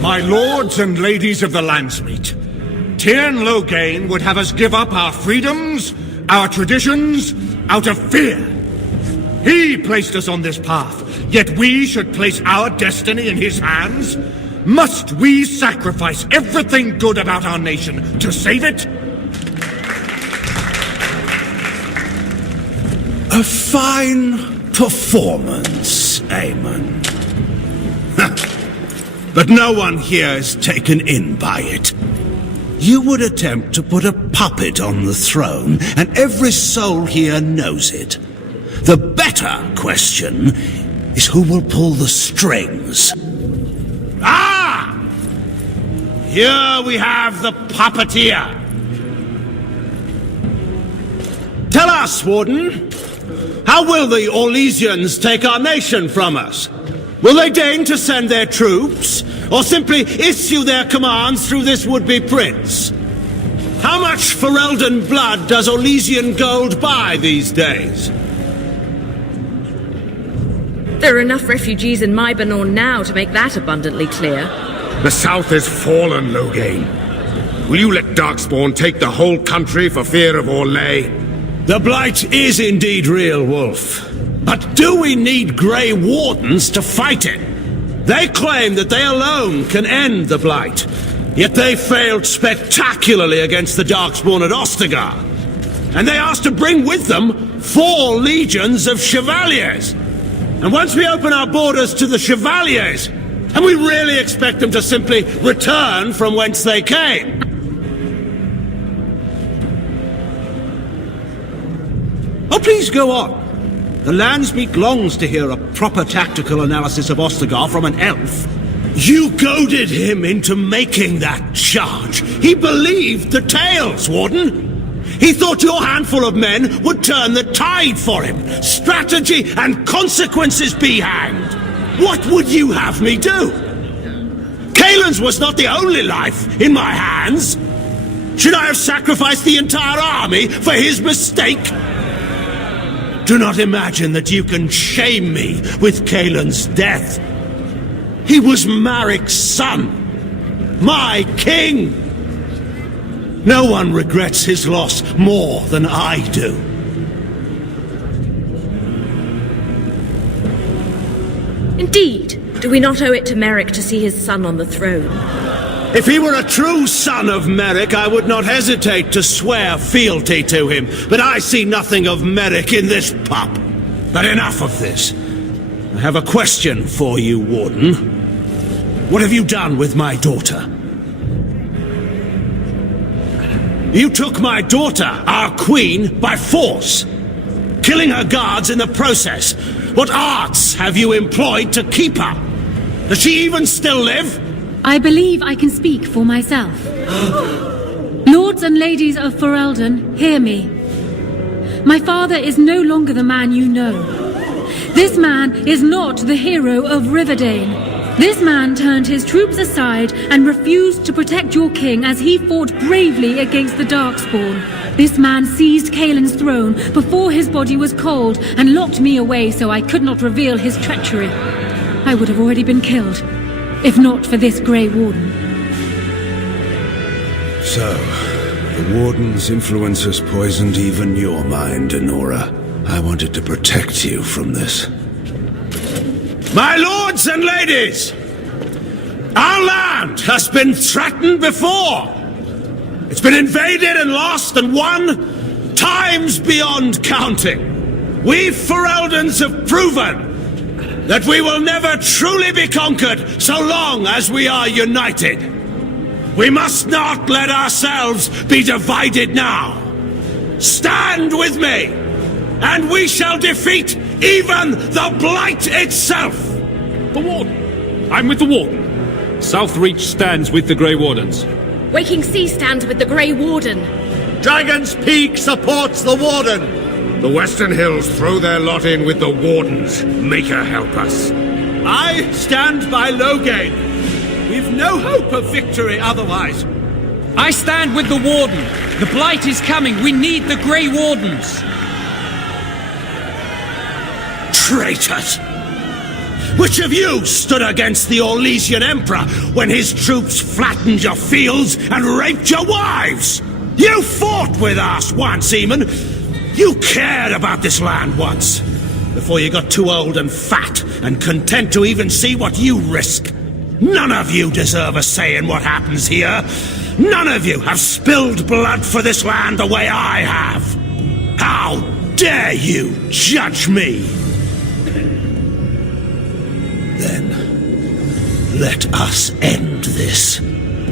My lords and ladies of the Landsmeet, Tyrn Loghain would have us give up our freedoms, our traditions, out of fear. He placed us on this path, yet we should place our destiny in his hands? Must we sacrifice everything good about our nation to save it? A fine performance, Aemon. But no one here is taken in by it. You would attempt to put a puppet on the throne, and every soul here knows it. The better question is who will pull the strings. Ah! Here we have the puppeteer. Tell us, Warden, how will the Orlesians take our nation from us? Will they deign to send their troops, or simply issue their commands through this would-be prince? How much Ferelden blood does Orlesian gold buy these days? There are enough refugees in Mybanor now to make that abundantly clear. The south is fallen, Loghain. Will you let Darkspawn take the whole country for fear of Orlais? The Blight is indeed real, Wolf. But do we need Grey Wardens to fight it? They claim that they alone can end the Blight, yet they failed spectacularly against the Darkspawn at Ostagar. And they asked to bring with them 4 legions of Chevaliers. And once we open our borders to the Chevaliers, and we really expect them to simply return from whence they came? Oh, please go on. The Landsmeet longs to hear a proper tactical analysis of Ostagar from an elf. You goaded him into making that charge. He believed the tales, Warden. He thought your handful of men would turn the tide for him. Strategy and consequences be hanged. What would you have me do? Kaelin's was not the only life in my hands. Should I have sacrificed the entire army for his mistake? Do not imagine that you can shame me with Kaelin's death. He was Marik's son, my king. No one regrets his loss more than I do. Indeed. Do we not owe it to Marik to see his son on the throne? If he were a true son of Marik, I would not hesitate to swear fealty to him. But I see nothing of Marik in this pup. But enough of this. I have a question for you, Warden. What have you done with my daughter? You took my daughter, our queen, by force, killing her guards in the process. What arts have you employed to keep her? Does she even still live? I believe I can speak for myself. Lords and ladies of Ferelden, hear me. My father is no longer the man you know. This man is not the hero of Riverdane. This man turned his troops aside and refused to protect your king as he fought bravely against the Darkspawn. This man seized Kaelin's throne before his body was cold and locked me away so I could not reveal his treachery. I would have already been killed, if not for this Grey Warden. So, the Warden's influence has poisoned even your mind, Enora. I wanted to protect you from this. My lords and ladies! Our land has been threatened before! It's been invaded and lost and won times beyond counting. We Fereldans have proven that we will never truly be conquered so long as we are united. We must not let ourselves be divided now. Stand with me, and we shall defeat even the Blight itself! The Warden! I'm with the Warden. Southreach stands with the Grey Wardens. Waking Sea stands with the Grey Warden. Dragon's Peak supports the Warden! The Western Hills throw their lot in with the Wardens. Make her help us. I stand by Loghain. We've no hope of victory otherwise. I stand with the Warden. The Blight is coming. We need the Grey Wardens. Traitors! Which of you stood against the Orlesian Emperor when his troops flattened your fields and raped your wives? You fought with us once, Eamon. You cared about this land once, before you got too old and fat and content to even see what you risk. None of you deserve a say in what happens here. None of you have spilled blood for this land the way I have. How dare you judge me? Then, let us end this.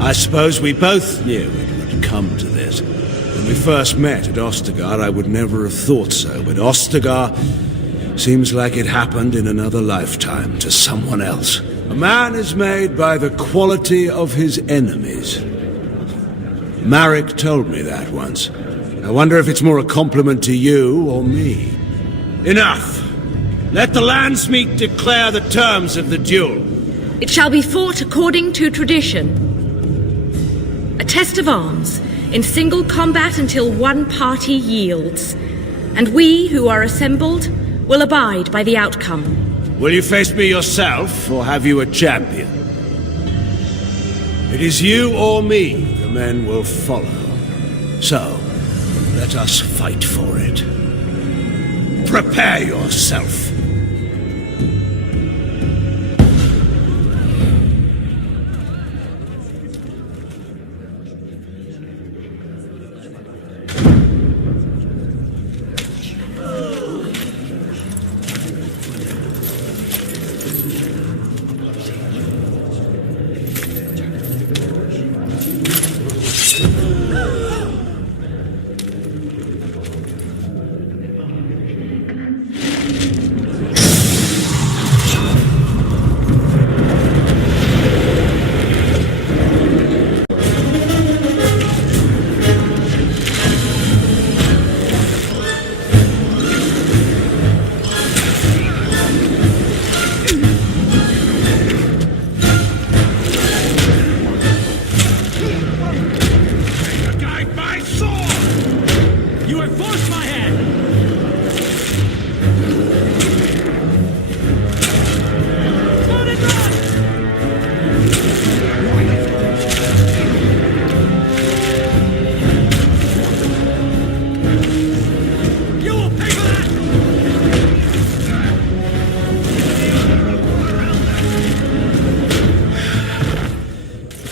I suppose we both knew it would come to this. When we first met at Ostagar, I would never have thought so, but Ostagar seems like it happened in another lifetime to someone else. A man is made by the quality of his enemies. Marek told me that once. I wonder if it's more a compliment to you or me. Enough! Let the Landsmeet declare the terms of the duel. It shall be fought according to tradition. A test of arms, in single combat until one party yields. And we who are assembled will abide by the outcome. Will you face me yourself, or have you a champion? It is you or me the men will follow. So, let us fight for it. Prepare yourself.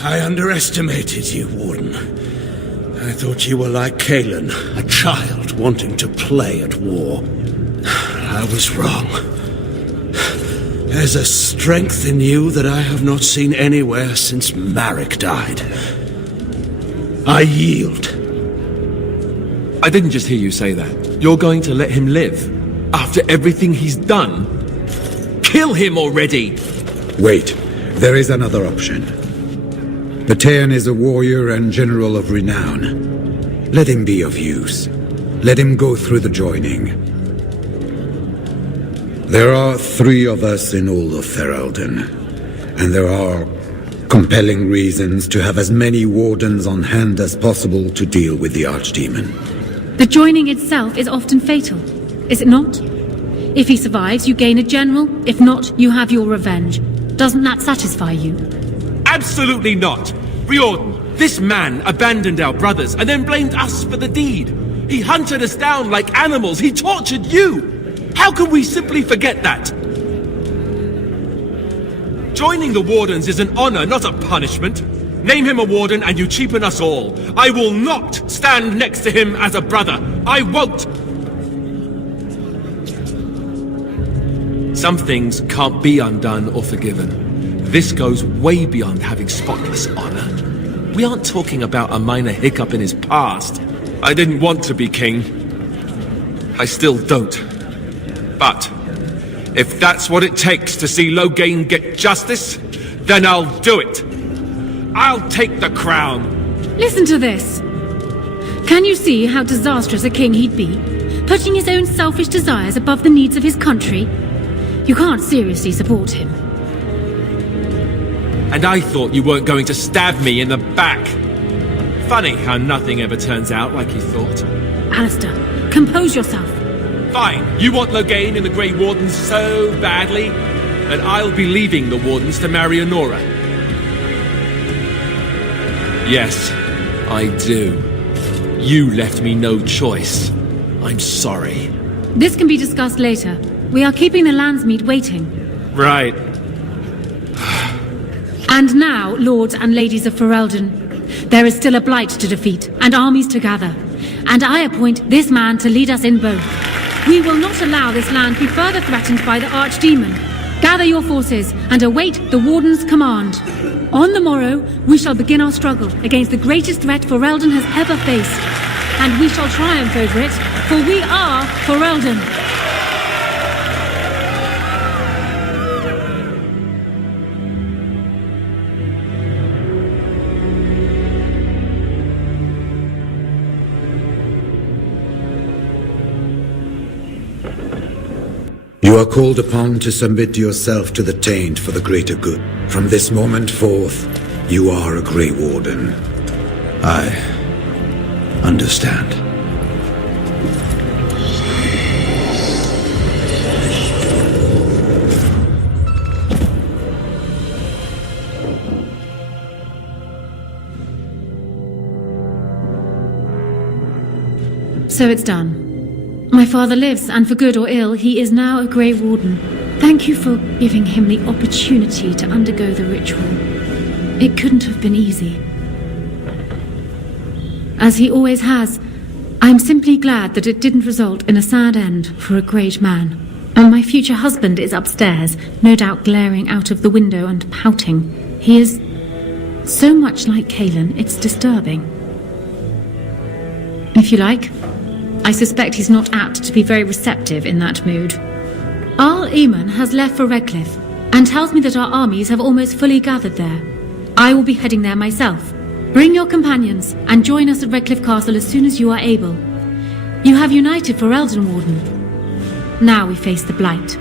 I underestimated you, Warden. I thought you were like Kalen, a child wanting to play at war. I was wrong. There's a strength in you that I have not seen anywhere since Marek died. I yield. I didn't just hear you say that. You're going to let him live? After everything he's done? Kill him already! Wait, there is another option. The Teyrn is a warrior and general of renown. Let him be of use. Let him go through the joining. There are 3 of us in all of Ferelden, and there are compelling reasons to have as many wardens on hand as possible to deal with the Archdemon. The joining itself is often fatal, is it not? If he survives, you gain a general. If not, you have your revenge. Doesn't that satisfy you? Absolutely not! Riordan, this man abandoned our brothers and then blamed us for the deed. He hunted us down like animals. He tortured you. How can we simply forget that? Joining the Wardens is an honor, not a punishment. Name him a Warden and you cheapen us all. I will not stand next to him as a brother. I won't! Some things can't be undone or forgiven. This goes way beyond having spotless honor. We aren't talking about a minor hiccup in his past. I didn't want to be king. I still don't. But if that's what it takes to see Loghain get justice, then I'll do it. I'll take the crown. Listen to this. Can you see how disastrous a king he'd be? Putting his own selfish desires above the needs of his country? You can't seriously support him. And I thought you weren't going to stab me in the back. Funny how nothing ever turns out like you thought. Alistair, compose yourself. Fine, you want Loghain and the Grey Wardens so badly? that I'll be leaving the Wardens to marry Honora. Yes, I do. You left me no choice. I'm sorry. This can be discussed later. We are keeping the Landsmeet waiting. Right. And now, lords and ladies of Ferelden, there is still a blight to defeat and armies to gather. And I appoint this man to lead us in both. We will not allow this land be further threatened by the Archdemon. Gather your forces and await the Warden's command. On the morrow, we shall begin our struggle against the greatest threat Ferelden has ever faced. And we shall triumph over it, for we are Ferelden. You are called upon to submit yourself to the Taint for the greater good. From this moment forth, you are a Grey Warden. I understand. So it's done. My father lives, and for good or ill, he is now a Grey Warden. Thank you for giving him the opportunity to undergo the ritual. It couldn't have been easy. As he always has, I'm simply glad that it didn't result in a sad end for a great man. And my future husband is upstairs, no doubt glaring out of the window and pouting. He is so much like Kaelin, it's disturbing. If you like, I suspect he's not apt to be very receptive in that mood. Arl Eamon has left for Redcliffe, and tells me that our armies have almost fully gathered there. I will be heading there myself. Bring your companions, and join us at Redcliffe Castle as soon as you are able. You have united Ferelden, Warden. Now we face the Blight.